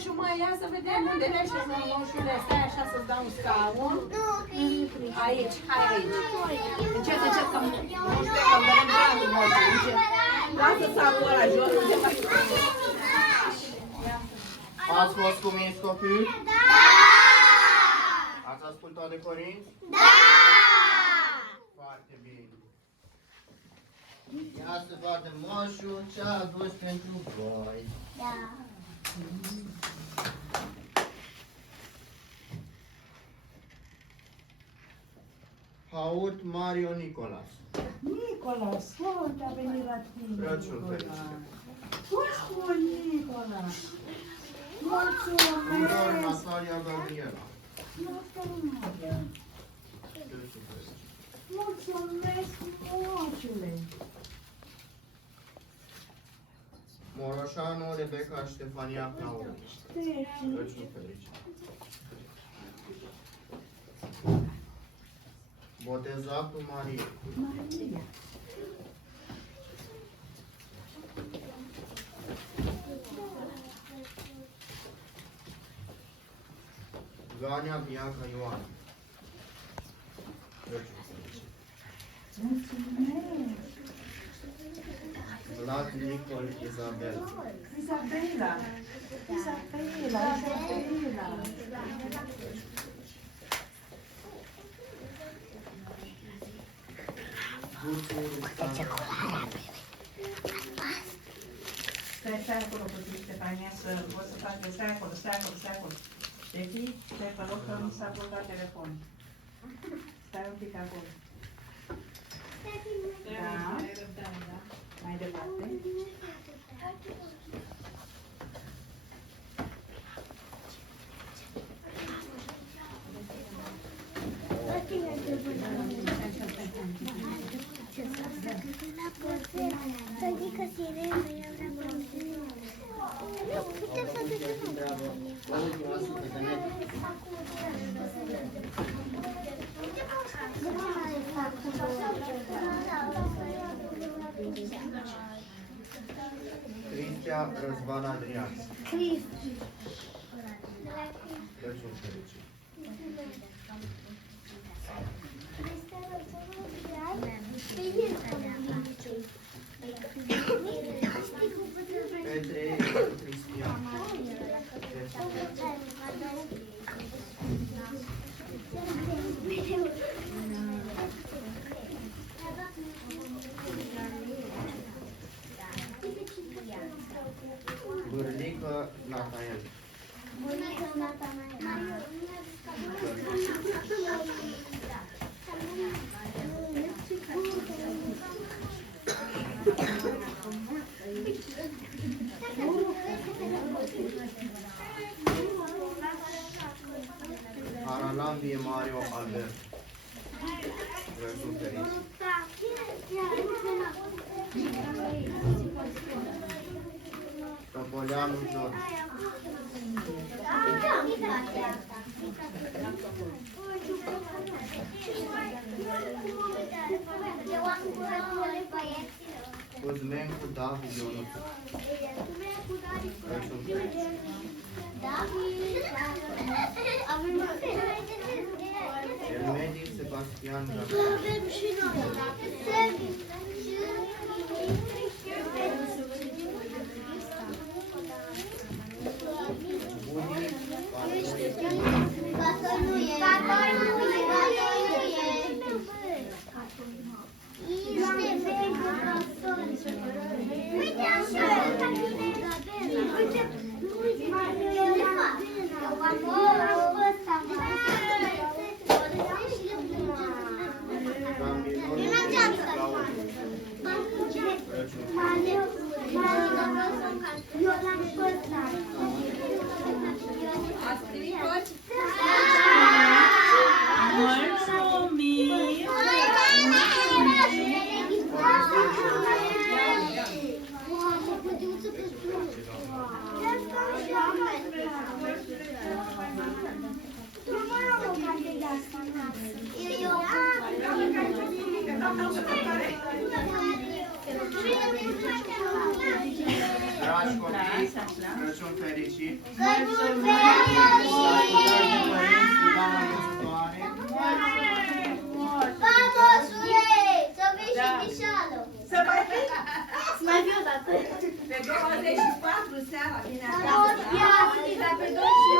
moșul, măi, ia să vedem unde le așezăm moșule. Stai așa să-ți dau un scaun. Aici, hai aici. Încet, încet, că nu știu că mă rând moșul. Încet. Lasă sacul ăla jos, încet mai Ați fost cuminți copii? Da! Ați ascultat de părinți? Da! Foarte bine. Ia să vadă moșul ce a adus pentru voi. Da. Haut Mario Nicolas. Nicolas, unde a venit la tine? Crăciun fericit. Wow, Nicolas! Tudor Mulțumesc! Natalia Gabriela. Mulțumesc, moșule! Moroșanu Rebecca Ștefania Claudiu. Crăciun fericit. Botezatul Maria. Maria! Vania Bianca Ioana. Crăciun fericit. Mulțumesc! Vlad Nicol Izabela. Isabela! Isabela! Isabela! Gurcu Ruxana. Stai acolo puțin, Ștefania, să o să facă, stai acolo. Ștefi, te rog că nu s-a blocat telefonul. Stai un pic acolo. Da. Mai departe. Să zică sirena, eu vreau să putem să ducem Cristia Răzvan Adrian. Cristi. Crăciun fericit. Petre Cristian. Bârlică Natael. Haralambie Mario Albert. Crăciun fericit. Topoleanu George. Cuzmencu David Ionuț. Crăciun fericit. Elmedi Sebastian Gabriel. Dragi copii, mulți ani. Crăciun fericit. Crăciun Famosule! Să vii și Mișalo! Să mai fii. Să mai fiu o dată! Pe 24 seara vine acasă.